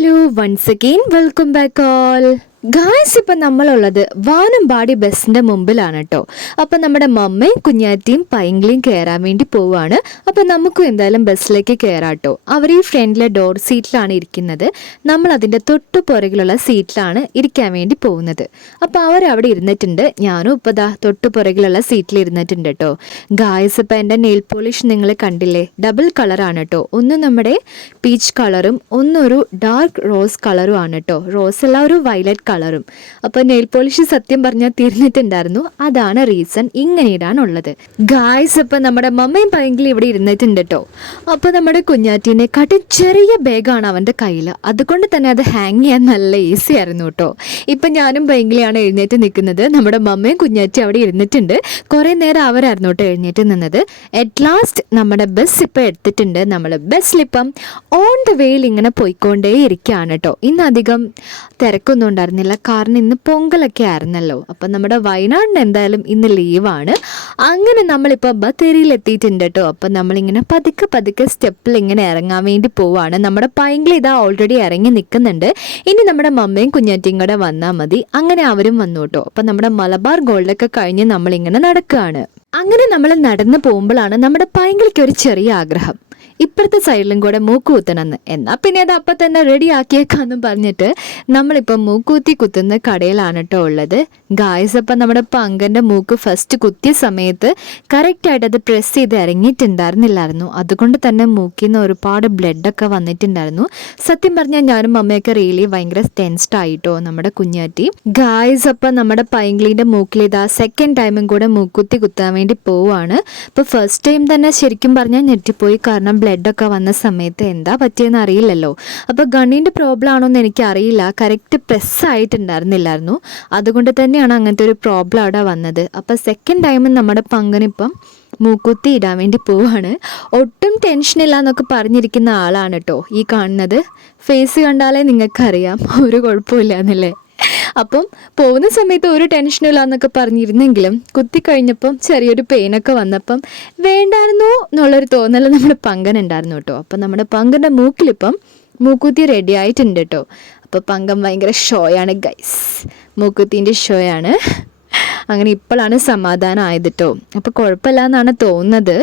Hello once again welcome back all guys. ഇപ്പം നമ്മളുള്ളത് വാനമ്പാടി ബസ്സിൻ്റെ മുമ്പിലാണ് കേട്ടോ. അപ്പം നമ്മുടെ മമ്മയും കുഞ്ഞാറ്റിയും പൈങ്കിളിയും കയറാൻ വേണ്ടി പോവുകയാണ്. അപ്പം നമുക്കും എന്തായാലും ബസ്സിലേക്ക് കയറാം കേട്ടോ. അവർ ഈ ഫ്രണ്ടിലെ ഡോർ സീറ്റിലാണ് ഇരിക്കുന്നത്. നമ്മൾ അതിൻ്റെ തൊട്ടു പുറകിലുള്ള സീറ്റിലാണ് ഇരിക്കാൻ വേണ്ടി പോകുന്നത്. അപ്പോൾ അവരവിടെ ഇരുന്നിട്ടുണ്ട്. ഞാനും ഇപ്പോൾ ദാ തൊട്ടു പുറകിലുള്ള സീറ്റിൽ ഇരുന്നിട്ടുണ്ട് കേട്ടോ. ഗായ്സ്, ഇപ്പം എൻ്റെ നെയിൽ പോളിഷ് നിങ്ങൾ കണ്ടില്ലേ? ഡബിൾ കളറാണ് കേട്ടോ. ഒന്ന് നമ്മുടെ പീച്ച് കളറും ഒന്നൊരു ഡാർക്ക് റോസ് കളറും ആണ് കേട്ടോ. റോസ് അല്ല, ഒരു വയലറ്റ് കളറും. അപ്പോൾ നെയിൽ പോളിഷ് സത്യം പറഞ്ഞാൽ തീർന്നിട്ടുണ്ടായിരുന്നു. അതാണ് റീസൺ ഇങ്ങനെ ഇടാനുള്ളത്. ഗായ്സ്, അപ്പം നമ്മുടെ മമ്മയും പൈങ്കിളും ഇവിടെ ഇരുന്നിട്ടുണ്ട് കേട്ടോ. അപ്പോൾ നമ്മുടെ കുഞ്ഞാറ്റീനെക്കാട്ടും ചെറിയ ബാഗാണ് അവൻ്റെ കയ്യിൽ. അതുകൊണ്ട് തന്നെ അത് ഹാങ് ചെയ്യാൻ നല്ല ഈസി ആയിരുന്നു കേട്ടോ. ഇപ്പം ഞാനും പൈങ്കിളിയാണ് എഴുന്നേറ്റ് നിൽക്കുന്നത്. നമ്മുടെ മമ്മയും കുഞ്ഞാറ്റി അവിടെ ഇരുന്നിട്ടുണ്ട്. കുറേ നേരം അവരായിരുന്നു കേട്ടോ എഴുന്നേറ്റ് നിന്നത്. അറ്റ് ലാസ്റ്റ് നമ്മുടെ ബസ് ഇപ്പം എടുത്തിട്ടുണ്ട്. നമ്മൾ ബസ്സിലിപ്പം ഓൺ ദ വേയിൽ ഇങ്ങനെ പോയിക്കൊണ്ടേ ഇരിക്കുകയാണ് കേട്ടോ. ഇന്നധികം തിരക്കൊന്നും ഉണ്ടായിരുന്നില്ല, കാരണം ഇന്ന് പൊങ്കലൊക്കെ ആയിരുന്നല്ലോ. അപ്പം നമ്മുടെ വയനാടിന് എന്തായാലും ഇന്ന് ലീവാണ്. അങ്ങനെ നമ്മളിപ്പോൾ ബത്തേരിയിൽ എത്തിയിട്ടുണ്ട് കേട്ടോ. അപ്പം നമ്മളിങ്ങനെ പതുക്കെ പതുക്കെ സ്റ്റെപ്പിൽ ഇങ്ങനെ ഇറങ്ങാൻ വേണ്ടി പോവാണ്. നമ്മുടെ പൈങ്കിളി ഇതാ ഓൾറെഡി ഇറങ്ങി നിൽക്കുന്നുണ്ട്. ഇനി നമ്മുടെ മമ്മയും കുഞ്ഞാറ്റിയും കൂടെ വന്നാൽ മതി. അങ്ങനെ അവരും വന്നു കേട്ടോ. അപ്പം നമ്മുടെ മലബാർ ഗോൾഡൊക്കെ കഴിഞ്ഞ് നമ്മളിങ്ങനെ നടക്കുകയാണ്. അങ്ങനെ നമ്മൾ നടന്നു പോകുമ്പോഴാണ് നമ്മുടെ പൈങ്കിളിക്ക് ഒരു ചെറിയ ആഗ്രഹം, ഇപ്പുറത്തെ സൈഡിലും കൂടെ മൂക്ക് കുത്തണമെന്ന്. എന്നാൽ പിന്നെ അത് അപ്പം തന്നെ റെഡി ആക്കിയേക്കാന്നും പറഞ്ഞിട്ട് നമ്മളിപ്പം മൂക്കൂത്തി കുത്തുന്ന കടയിലാണ് കേട്ടോ ഉള്ളത്. ഗായ്സ്, അപ്പം നമ്മുടെ പങ്കൻ്റെ മൂക്ക് ഫസ്റ്റ് കുത്തിയ സമയത്ത് കറക്റ്റായിട്ട് അത് പ്രസ് ചെയ്ത് ഇറങ്ങിയിട്ടുണ്ടായിരുന്നില്ലായിരുന്നു. അതുകൊണ്ട് തന്നെ മൂക്കിൽ നിന്ന് ഒരുപാട് ബ്ലഡൊക്കെ വന്നിട്ടുണ്ടായിരുന്നു. സത്യം പറഞ്ഞാൽ ഞാനും അമ്മയൊക്കെ റിയലി ഭയങ്കര ടെൻസ്ഡ് ആയിട്ടോ നമ്മുടെ കുഞ്ഞാറ്റി. ഗായ്സ്, അപ്പം നമ്മുടെ പൈങ്കിളിൻ്റെ മൂക്കിൽ ഇതാ സെക്കൻഡ് ടൈമും കൂടെ മൂക്കുത്തി കുത്താൻ വേണ്ടി പോവുകയാണ്. അപ്പോൾ ഫസ്റ്റ് ടൈം തന്നെ ശരിക്കും പറഞ്ഞാൽ ഞെട്ടിപ്പോയി, കാരണം ബ്ലഡൊക്കെ വന്ന സമയത്ത് എന്താ പറ്റിയെന്ന് അറിയില്ലല്ലോ. അപ്പോൾ ഗണ്ണിൻ്റെ പ്രോബ്ലം ആണോന്ന് എനിക്കറിയില്ല, കറക്റ്റ് പ്രസ് ആയിട്ടുണ്ടായിരുന്നില്ലായിരുന്നു. അതുകൊണ്ട് തന്നെയാണ് അങ്ങനത്തെ ഒരു പ്രോബ്ലം അവിടെ വന്നത്. അപ്പോൾ സെക്കൻഡ് ടൈം നമ്മുടെ പങ്കനിപ്പം മൂക്കുത്തി ഇടാൻ വേണ്ടി പോവാണ്. ഒട്ടും ടെൻഷനില്ല എന്നൊക്കെ പറഞ്ഞിരിക്കുന്ന ആളാണ് കേട്ടോ ഈ കാണുന്നത്. ഫേസ് കണ്ടാലേ നിങ്ങൾക്കറിയാം ഒരു കുഴപ്പമില്ല എന്നല്ലേ. അപ്പം പോകുന്ന സമയത്ത് ഒരു ടെൻഷനില്ല എന്നൊക്കെ പറഞ്ഞിരുന്നെങ്കിലും കുത്തിക്കഴിഞ്ഞപ്പം ചെറിയൊരു പെയിനൊക്കെ വന്നപ്പം വേണ്ടായിരുന്നു എന്നുള്ളൊരു തോന്നൽ നമ്മുടെ പങ്കനുണ്ടായിരുന്നു കേട്ടോ. അപ്പം നമ്മുടെ പങ്കൻ്റെ മൂക്കിലിപ്പം മൂക്കുത്തി റെഡി ആയിട്ടുണ്ട് കേട്ടോ. അപ്പോൾ പങ്കം ഭയങ്കര ഷോയാണ് ഗൈസ്, മൂക്കുത്തിൻ്റെ ഷോയാണ്. അങ്ങനെ ഇപ്പോഴാണ് സമാധാനം ആയത് കേട്ടോ. അപ്പോൾ കുഴപ്പമില്ല എന്നാണ് തോന്നുന്നത്.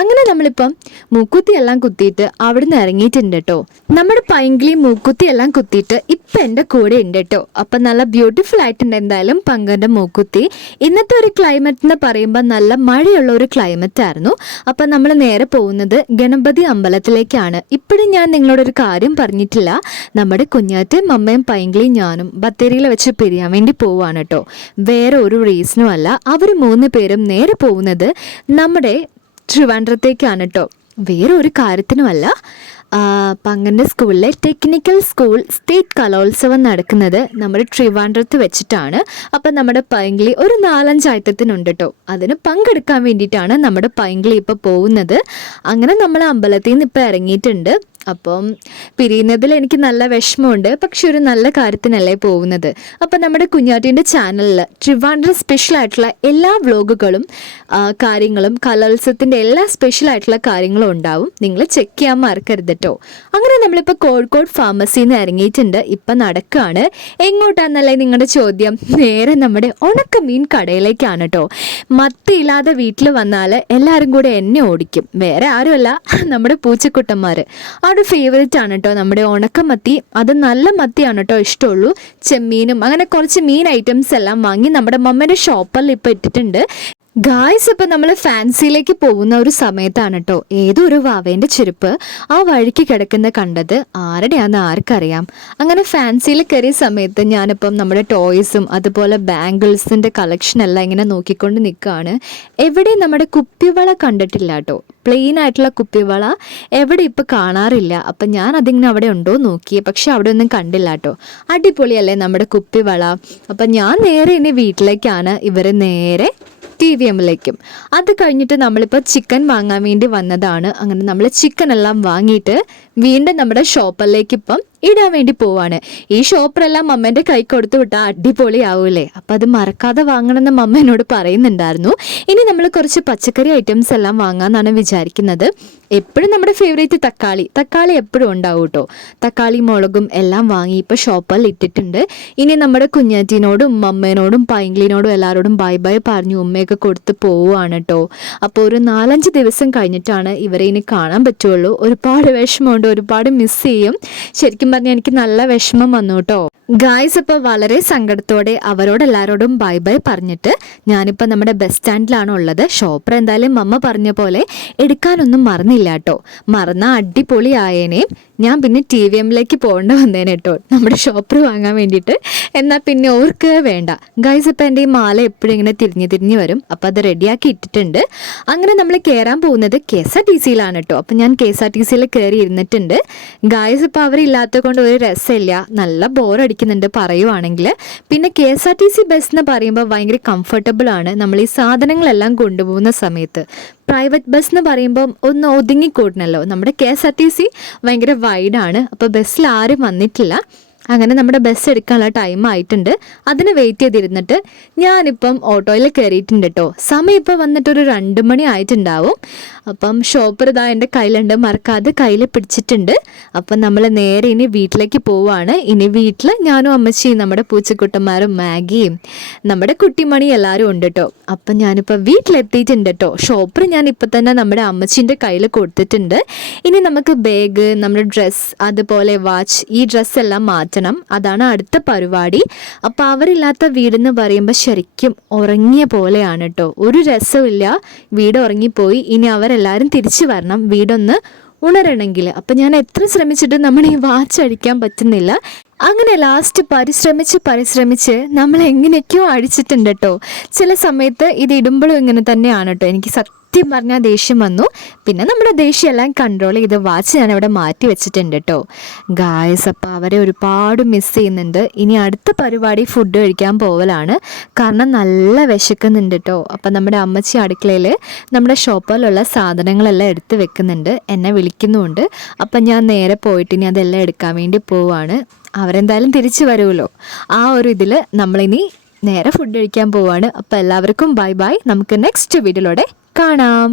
അങ്ങനെ നമ്മളിപ്പം മൂക്കുത്തി എല്ലാം കുത്തിയിട്ട് അവിടുന്ന് ഇറങ്ങിയിട്ടുണ്ട് കേട്ടോ. നമ്മുടെ പൈങ്കിളി മൂക്കുത്തി എല്ലാം കുത്തിയിട്ട് ഇപ്പം എൻ്റെ കൂടെ ഉണ്ട് കേട്ടോ. അപ്പം നല്ല ബ്യൂട്ടിഫുൾ ആയിട്ടുണ്ട് എന്തായാലും പങ്കൻ്റെ മൂക്കുത്തി. ഇന്നത്തെ ഒരു ക്ലൈമറ്റ് എന്ന് പറയുമ്പോൾ നല്ല മഴയുള്ള ഒരു ക്ലൈമറ്റ് ആയിരുന്നു. അപ്പം നമ്മൾ നേരെ പോകുന്നത് ഗണപതി അമ്പലത്തിലേക്കാണ്. ഇപ്പോഴും ഞാൻ നിങ്ങളോടൊരു കാര്യം പറഞ്ഞിട്ടില്ല, നമ്മുടെ കുഞ്ഞാറ്റയും അമ്മയും പൈങ്കിളിയും ഞാനും ബത്തേരിയിൽ വെച്ച് പിരിയാൻ വേണ്ടി പോവുകയാണ് കേട്ടോ. വേറെ ഒരു റീസണും അല്ല. അവർ 3 പേരും നേരെ പോകുന്നത് നമ്മുടെ ട്രിവാൻഡ്രത്തേക്കാണ് കേട്ടോ. വേറെ ഒരു കാര്യത്തിനുമല്ല. പങ്കൻ്റെ സ്കൂളിലെ ടെക്നിക്കൽ സ്കൂൾ സ്റ്റേറ്റ് കലോത്സവം നടക്കുന്നത് നമ്മുടെ ട്രിവാൻഡ്രത്ത് വെച്ചിട്ടാണ്. അപ്പം നമ്മുടെ പൈങ്കിളി ഒരു 4-5 ഐറ്റത്തിനുണ്ട് കേട്ടോ. അതിന് പങ്കെടുക്കാൻ വേണ്ടിയിട്ടാണ് നമ്മുടെ പൈങ്കിളി ഇപ്പോൾ പോകുന്നത്. അങ്ങനെ നമ്മൾ അമ്പലത്തിൽ നിന്ന് ഇപ്പോൾ ഇറങ്ങിയിട്ടുണ്ട്. അപ്പം പിരിയുന്നതിൽ എനിക്ക് നല്ല വിഷമമുണ്ട്, പക്ഷെ ഒരു നല്ല കാര്യത്തിനല്ലേ പോകുന്നത്. അപ്പം നമ്മുടെ കുഞ്ഞാറ്റീൻ്റെ ചാനലിൽ ട്രിവാൻഡ്രം സ്പെഷ്യൽ ആയിട്ടുള്ള എല്ലാ വ്ലോഗുകളും കാര്യങ്ങളും കലോത്സവത്തിൻ്റെ എല്ലാ സ്പെഷ്യൽ ആയിട്ടുള്ള കാര്യങ്ങളും ഉണ്ടാവും. നിങ്ങൾ ചെക്ക് ചെയ്യാൻ മറക്കരുത് കേട്ടോ. അങ്ങനെ നമ്മളിപ്പോൾ കോഴിക്കോട് ഫാർമസിയിൽ നിന്ന് ഇറങ്ങിയിട്ടുണ്ട്. ഇപ്പം നടക്കുകയാണ്. എങ്ങോട്ടാണെന്നല്ലേ നിങ്ങളുടെ ചോദ്യം? നേരെ നമ്മുടെ ഉണക്കമീൻ കടയിലേക്കാണ് കേട്ടോ. മത്തിയില്ലാതെ വീട്ടിൽ വന്നാൽ എല്ലാവരും കൂടെ എന്നെ ഓടിക്കും, വേറെ ആരുമല്ല, നമ്മുടെ പൂച്ചക്കുട്ടന്മാർ. ഒരു ഫേവറേറ്റ് ആണ് കേട്ടോ നമ്മുടെ ഉണക്കമത്തി. അത് നല്ല മത്തിയാണ് കേട്ടോ ഇഷ്ടമുള്ളൂ. ചെമ്മീനും അങ്ങനെ കുറച്ച് മീൻ ഐറ്റംസ് എല്ലാം വാങ്ങി നമ്മുടെ മമ്മയുടെ ഷോപ്പിൽ ഇപ്പോൾ ഇട്ടിട്ടുണ്ട്. ഗായ്സ്, ഇപ്പം നമ്മൾ ഫാൻസിയിലേക്ക് പോകുന്ന ഒരു സമയത്താണ് കേട്ടോ ഏതോ ഒരു വാവേൻ്റെ ചെരുപ്പ് ആ വഴിക്ക് കിടക്കുന്ന കണ്ടത്. ആരുടെയാണെന്ന് ആർക്കറിയാം. അങ്ങനെ ഫാൻസിയിൽ കയറിയ സമയത്ത് ഞാനിപ്പം നമ്മുടെ ടോയ്സും അതുപോലെ ബാംഗിൾസിൻ്റെ കളക്ഷനെല്ലാം ഇങ്ങനെ നോക്കിക്കൊണ്ട് നിൽക്കുകയാണ്. എവിടെയും നമ്മുടെ കുപ്പിവള കണ്ടിട്ടില്ല കേട്ടോ. പ്ലെയിൻ ആയിട്ടുള്ള കുപ്പിവള എവിടെ ഇപ്പോൾ കാണാറില്ല. അപ്പം ഞാൻ അതിങ്ങനെ അവിടെ ഉണ്ടോ നോക്കി, പക്ഷെ അവിടെ ഒന്നും കണ്ടില്ല കേട്ടോ. അടിപൊളിയല്ലേ നമ്മുടെ കുപ്പിവള. അപ്പം ഞാൻ നേരെ ഇനി വീട്ടിലേക്കാണ്, ഇവർ നേരെ TVMലേക്കും. അത് കഴിഞ്ഞിട്ട് നമ്മളിപ്പോൾ ചിക്കൻ വാങ്ങാൻ വേണ്ടി വന്നതാണ്. അങ്ങനെ നമ്മൾ ചിക്കൻ എല്ലാം വാങ്ങിയിട്ട് വീണ്ടും നമ്മുടെ ഷോപ്പറിലേക്ക് ഇപ്പം ഇടാൻ വേണ്ടി പോവാണ്. ഈ ഷോപ്പറെല്ലാം മമ്മേൻ്റെ കൈ കൊടുത്തു വിട്ടാൽ അടിപൊളിയാവൂലേ. അപ്പം അത് മറക്കാതെ വാങ്ങണമെന്ന് മമ്മ എന്നോട് പറയുന്നുണ്ടായിരുന്നു. ഇനി നമ്മൾ കുറച്ച് പച്ചക്കറി ഐറ്റംസ് എല്ലാം വാങ്ങാമെന്നാണ് വിചാരിക്കുന്നത്. എപ്പോഴും നമ്മുടെ ഫേവറേറ്റ് തക്കാളി എപ്പോഴും ഉണ്ടാവും കേട്ടോ. തക്കാളി മുളകും എല്ലാം വാങ്ങി ഇപ്പോൾ ഷോപ്പറിൽ ഇട്ടിട്ടുണ്ട്. ഇനി നമ്മുടെ കുഞ്ഞാറ്റീനോടും മമ്മേനോടും പൈങ്കിളിനോടും എല്ലാവരോടും ബൈ ബൈ പറഞ്ഞു ഉമ്മയൊക്കെ കൊടുത്ത് പോവുകയാണ് കേട്ടോ. അപ്പോൾ ഒരു 4-5 ദിവസം കഴിഞ്ഞിട്ടാണ് ഇവരെ ഇനി കാണാൻ പറ്റുള്ളൂ. ഒരുപാട് വിഷമമുണ്ട്, ഒരുപാട് മിസ് ചെയ്യും. ശരിക്കും പറഞ്ഞാൽ എനിക്ക് നല്ല വിഷമം വന്നു കേട്ടോ ഗായ്സ്. അപ്പോൾ വളരെ സങ്കടത്തോടെ അവരോട് എല്ലാവരോടും ബൈ ബൈ പറഞ്ഞിട്ട് ഞാനിപ്പോൾ നമ്മുടെ ബസ് സ്റ്റാൻഡിലാണ് ഉള്ളത്. ഷോപ്പർ എന്തായാലും മമ്മ പറഞ്ഞ പോലെ എടുക്കാനൊന്നും മറന്നില്ല കേട്ടോ. മറന്നാൽ അടിപൊളി ആയേനെ. ഞാൻ പിന്നെ TVMലേക്ക് പോകേണ്ട വന്നേനെ കേട്ടോ നമ്മുടെ ഷോപ്പർ വാങ്ങാൻ വേണ്ടിയിട്ട്. എന്നാൽ പിന്നെ ഓർക്ക് വേണ്ട ഗൈസ്. ഇപ്പം എൻ്റെ ഈ മാല എപ്പോഴും ഇങ്ങനെ തിരിഞ്ഞ് വരും. അപ്പം അത് റെഡിയാക്കി ഇട്ടിട്ടുണ്ട്. അങ്ങനെ നമ്മൾ കയറാൻ പോകുന്നത് KSRTCയിലാണ് കേട്ടോ. അപ്പം ഞാൻ KSRTCയിൽ കയറി ഇരുന്നിട്ടുണ്ട് ഗായ്സ്. ഇപ്പോൾ അവരില്ലാത്തത് കൊണ്ട് ഒരു രസമില്ല, നല്ല ബോറടിക്കുന്നുണ്ട് പറയുവാണെങ്കിൽ. പിന്നെ KSRTC ബസ് എന്ന് പറയുമ്പോൾ ഭയങ്കര കംഫർട്ടബിൾ ആണ് നമ്മൾ ഈ സാധനങ്ങളെല്ലാം കൊണ്ടുപോകുന്ന സമയത്ത്. പ്രൈവറ്റ് ബസ് എന്ന് പറയുമ്പം ഒന്ന് ഒതുങ്ങിക്കൂടണല്ലോ. നമ്മുടെ KSRTC ഭയങ്കര വൈഡാണ്. അപ്പോൾ ബസ്സിൽ ആരും വന്നിട്ടില്ല. അങ്ങനെ നമ്മുടെ ബസ് എടുക്കാനുള്ള ടൈം ആയിട്ടുണ്ട്. അതിന് വെയിറ്റ് ചെയ്തിരുന്നിട്ട് ഞാനിപ്പം ഓട്ടോയിൽ കയറിയിട്ടുണ്ട് കേട്ടോ. സമയം ഇപ്പോൾ വന്നിട്ടൊരു 2 മണി ആയിട്ടുണ്ടാവും. അപ്പം ഷോപ്പർ ഇതാ എൻ്റെ കയ്യിലുണ്ട്, മറക്കാതെ കയ്യിൽ പിടിച്ചിട്ടുണ്ട്. അപ്പം നമ്മൾ നേരെ ഇനി വീട്ടിലേക്ക് പോവുകയാണ്. ഇനി വീട്ടിൽ ഞാനും അമ്മച്ചിയും നമ്മുടെ പൂച്ചക്കുട്ടന്മാരും മാഗിയും നമ്മുടെ കുട്ടിമണി എല്ലാവരും ഉണ്ട് കേട്ടോ. അപ്പം ഞാനിപ്പോൾ വീട്ടിലെത്തിയിട്ടുണ്ട് കേട്ടോ. ഷോപ്പർ ഞാൻ ഇപ്പം തന്നെ നമ്മുടെ അമ്മച്ചീൻ്റെ കയ്യിൽ കൊടുത്തിട്ടുണ്ട്. ഇനി നമുക്ക് ബാഗ്, നമ്മുടെ ഡ്രസ്സ്, അതുപോലെ വാച്ച്, ഈ ഡ്രസ്സെല്ലാം മാറ്റണം. അതാണ് അടുത്ത പരിപാടി. അപ്പോൾ അവരില്ലാത്ത വീടെന്ന് പറയുമ്പോൾ ശരിക്കും ഉറങ്ങിയ പോലെയാണ് കേട്ടോ. ഒരു രസമില്ല, വീട് ഉറങ്ങിപ്പോയി. ഇനി അവരെല്ലാവരും തിരിച്ചു വരണം വീടൊന്ന് ഉണരണമെങ്കിൽ. അപ്പം ഞാൻ എത്ര ശ്രമിച്ചിട്ട് നമ്മുടെ ഈ വാച്ച് അടിക്കാൻ പറ്റുന്നില്ല. അങ്ങനെ ലാസ്റ്റ് പരിശ്രമിച്ച് നമ്മൾ എങ്ങനെയൊക്കെയോ അടിച്ചിട്ടുണ്ട് കേട്ടോ. ചില സമയത്ത് ഇത് ഇടുമ്പോഴും ഇങ്ങനെ തന്നെയാണ് കേട്ടോ. എനിക്ക് സത്യം പറഞ്ഞാൽ ദേഷ്യം വന്നു. പിന്നെ നമ്മുടെ ദേഷ്യമെല്ലാം കൺട്രോൾ ചെയ്ത് വാച്ച് ഞാനിവിടെ മാറ്റി വെച്ചിട്ടുണ്ട് കേട്ടോ ഗായ്സ്. അപ്പോൾ അവരെ ഒരുപാട് മിസ് ചെയ്യുന്നുണ്ട്. ഇനി അടുത്ത പരിപാടി ഫുഡ് കഴിക്കാൻ പോവലാണ്. കാരണം നല്ല വിശക്കുന്നുണ്ട് കേട്ടോ. അപ്പം നമ്മുടെ അമ്മച്ചി അടുക്കളയിൽ നമ്മുടെ ഷോപ്പിലുള്ള സാധനങ്ങളെല്ലാം എടുത്ത് വെക്കുന്നുണ്ട്, എന്നെ വിളിക്കുന്നുമുണ്ട്. അപ്പം ഞാൻ നേരെ പോയിട്ട് ഇനി അതെല്ലാം എടുക്കാൻ വേണ്ടി പോവാണ്. അവരെന്തായാലും തിരിച്ചു വരുമല്ലോ. ആ ഒരു ഇതിൽ നമ്മളിനി നേരെ ഫുഡ് കഴിക്കാൻ പോവാണ്. അപ്പോൾ എല്ലാവർക്കും ബൈ ബൈ. നമുക്ക് നെക്സ്റ്റ് വീഡിയോയിലൂടെ കാണാം.